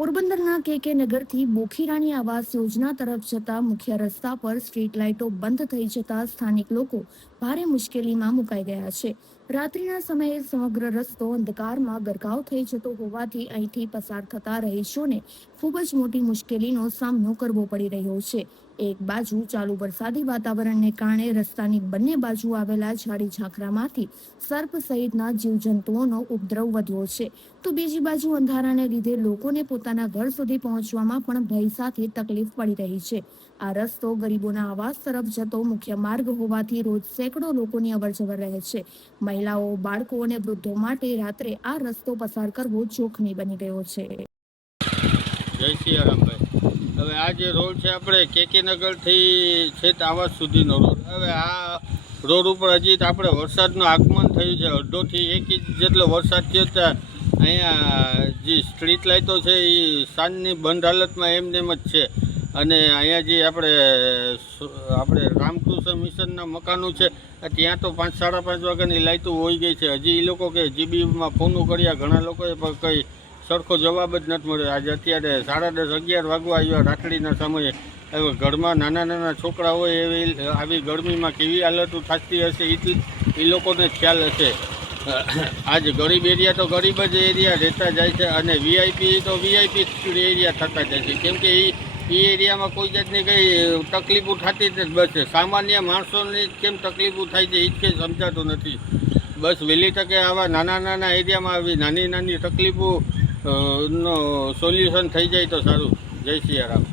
પોરબંદરના કે નગરથી બોખીરાણી આવાસ યોજના તરફ જતા મુખ્ય રસ્તા પર સ્ટ્રીટ લાઇટો બંધ થઈ જતા સ્થાનિક લોકો ભારે મુશ્કેલીમાં મુકાઈ ગયા છે. રાત્રિના સમયે સમગ્ર રસ્તો અંધકારમાં ગરકાવ થઈ જતો હોવાથી અહીંથી પસાર થતા રહીશોને ખૂબ જ મોટી મુશ્કેલીનો સામનો કરવો પડી રહ્યો છે. એક બાજુ ચાલુ વરસાદી વાતાવરણને કારણે રસ્તાની બંને બાજુ આવેલા ઝાડી ઝાંખરામાંથી સર્પ સહિતના જીવજંતુઓનો ઉપદ્રવ વધ્યો છે, તો બીજી બાજુ અંધારાને લીધે લોકોને પોતાના ઘર સુધી પહોંચવામાં પણ ભય સાથે તકલીફ પડી રહી છે. આ રસ્તો ગરીબોના આવાસ તરફ જતો મુખ્ય માર્ગ હોવાથી રોજ સેંકડો લોકોની અવરજવર રહે છે. મહિલાઓ, બાળકો અને વૃદ્ધો માટે રાત્રે આ રસ્તો પસાર કરવો જોખમી બની ગયો છે. જય સિયારામભાઈ. હવે આ જે રોડ છે આપણે કે નગરથી છેક આવાસ સુધીનો રોડ. હવે આ રોડ ઉપર હજી આપણે વરસાદનું આગમન થયું છે. અડધોથી 1 ઇંચ જેટલો વરસાદ થયો ત્યાં અહીંયા જે સ્ટ્રીટ લાઇટો છે એ સાંજની બંધ હાલતમાં એમ જ છે. અને અહીંયા જે આપણે રામકૃષ્ણ મિશનના મકાનો છે ત્યાં તો 5, 5:30 વાગ્યાની લાઇટો હોઈ ગઈ છે. હજી એ લોકો કે જીબીમાં ફોનો કર્યા, ઘણા લોકોએ પણ કંઈ સરખો જવાબ જ નથી મળ્યો. આજે અત્યારે 10:30, 11 વાગવા આવ્યા રાત્રિના સમયે. હવે ઘરમાં નાના છોકરા હોય એવી આવી ગરમીમાં કેવી હાલતો થતી હશે એ લોકોને ખ્યાલ હશે. આજ ગરીબ એરિયા તો ગરીબ જ એરિયા રહેતા જાય છે અને વીઆઈપી તો વીઆઈપી એરિયા થતા જાય છે. કેમ કે એ એરિયામાં કોઈ જાતની કંઈ તકલીફો થતી જ બસ સામાન્ય માણસોની કેમ તકલીફો થાય છે એ જ કંઈ સમજાતું નથી. બસ વહેલી તકે આવા નાના એરિયામાં આવી નાની તકલીફો નો સોલ્યુશન થઈ જાય તો સારું. જય સિયારામ.